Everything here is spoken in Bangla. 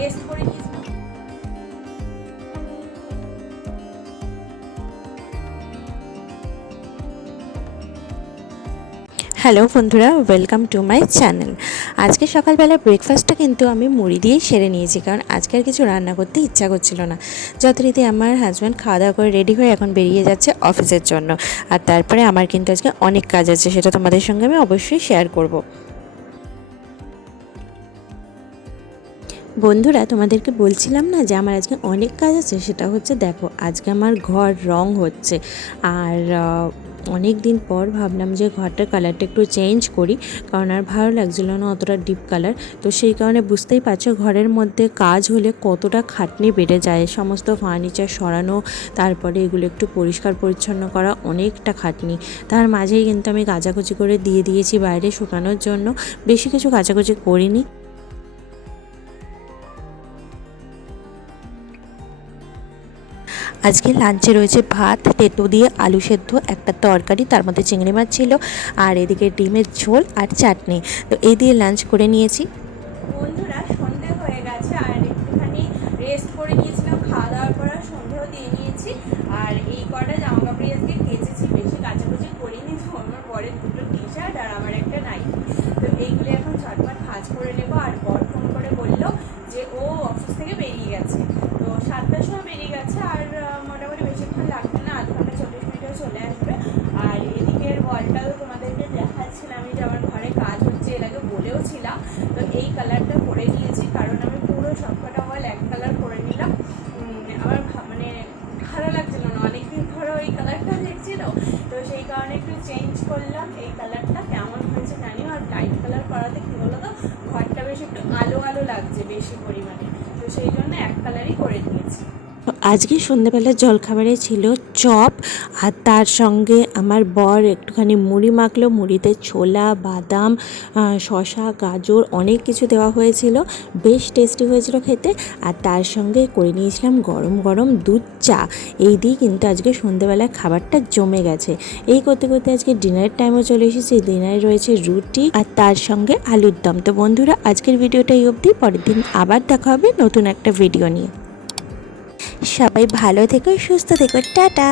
রেস্ট করে নিয়েছিলাম। হ্যালো বন্ধুরা, ওয়েলকাম টু মাই চ্যানেল। আজকে সকালবেলা ব্রেকফাস্টটা কিন্তু আমি মুড়ি দিয়েই সেরে নিয়েছি, কারণ আজকে আর কিছু রান্না করতে ইচ্ছা করছিল না। যথারীতি আমার হাজব্যান্ড খাওয়া দাওয়া করে রেডি হয়ে এখন বেরিয়ে যাচ্ছে অফিসের জন্য। আর তারপরে আমার কিন্তু আজকে অনেক কাজ আছে, সেটা তোমাদের সঙ্গে আমি অবশ্যই শেয়ার করব। বন্ধুরা, তোমাদেরকে বলছিলাম না যে আমার আজকে অনেক কাজ আছে, সেটা হচ্ছে দেখো, আজকে আমার ঘর রং হচ্ছে। আর অনেক দিন পর ভাবলাম যে ঘরটার কালারটা একটু চেঞ্জ করি, কারণ আর ভালো লাগছিল না অতটা ডিপ কালার। তো সেই কারণে বুঝতেই পারছো ঘরের মধ্যে কাজ হলে কতটা খাটনি বেড়ে যায়। সমস্ত ফার্নিচার সরানো, তারপরে এগুলো একটু পরিষ্কার পরিচ্ছন্ন করা, অনেকটা খাটনি। তার মাঝেই কিন্তু আমি কাচাকুচি করে দিয়ে দিয়েছি বাইরে শুকানোর জন্য, বেশি কিছু কাচাকুচি করিনি। আজকে লাঞ্চে রয়েছে ভাত, তেঁতো দিয়ে আলু সেদ্ধ, একটা তরকারি, তার মধ্যে চিংড়ি মাছ ছিল, আর এদিকে ডিমের ঝোল আর চাটনি। তো এই দিয়ে লাঞ্চ করে নিয়েছি। বন্ধুরা, সন্ধে হয়ে গেছে আর একটুখানি রেস্ট করে নিয়েছিলাম। খাওয়া দাওয়ার পর সন্ধেও দিয়ে নিয়েছি। আর এই কটা জামা কাপড় আজকে কেচেছি, বেশি কাচাকুচি করিনি। তো আমার বরের দুটো টি শার্ট আর আমার একটা নাইটি, তো এইগুলো এখন ঝটপট ভাঁজ করে নেবো। আর বর ফোন করে বললো যে ও অফিস থেকে বেরিয়ে গেছে, তো 7টার সময় বেরিয়ে গেছে। আর মোটামুটি বেশিক্ষণ লাগবে না, আধ ঘন্টা 40 মিনিটেও চলে আসবে। আর এদিকের ওয়ালটাও তোমাদেরকে দেখাচ্ছিলাম আমি, যে আমার ঘরে কাজ হচ্ছে, এর আগে বলেও ছিলাম। তো এই কালারটা করে নিয়েছি, কারণ আমি পুরো সবকটা ওয়াল এক কালার করে নিলাম। আমার মানে ভালো লাগছিল না, অনেকদিন ধরে ওই কালারটা দেখছিল, তো সেই কারণে একটু চেঞ্জ করলাম। এই কালারটা কেমন হয়েছে জানিও। আর লাইট কালার করাতে কী বলো তো, ঘরটা বেশ একটু আলো আলো লাগছে বেশি পরিমাণে, তো সেই জন্য এক কালারই করে দিয়েছি। আজকে সন্ধ্যেবেলার জলখাবারে ছিল চপ, আর তার সঙ্গে আমার বর একটুখানি মুড়ি মাখলো। মুড়িতে ছোলা, বাদাম, শসা, গাজর, অনেক কিছু দেওয়া হয়েছিল, বেশ টেস্টি হয়েছিল খেতে। আর তার সঙ্গে করে নিয়েছিলাম গরম গরম দুধ চা। এই দিয়ে কিন্তু আজকে সন্ধ্যেবেলার খাবারটা জমে গেছে। এই করতে করতে আজকে ডিনারের টাইমও চলে এসেছে। ডিনারে রয়েছে রুটি আর তার সঙ্গে আলুর দম। তো বন্ধুরা, আজকের ভিডিওটা এই অবধি। পরের দিন আবার দেখা হবে নতুন একটা ভিডিও নিয়ে। সবাই ভালো থেকো, সুস্থ থেকো, টাটা।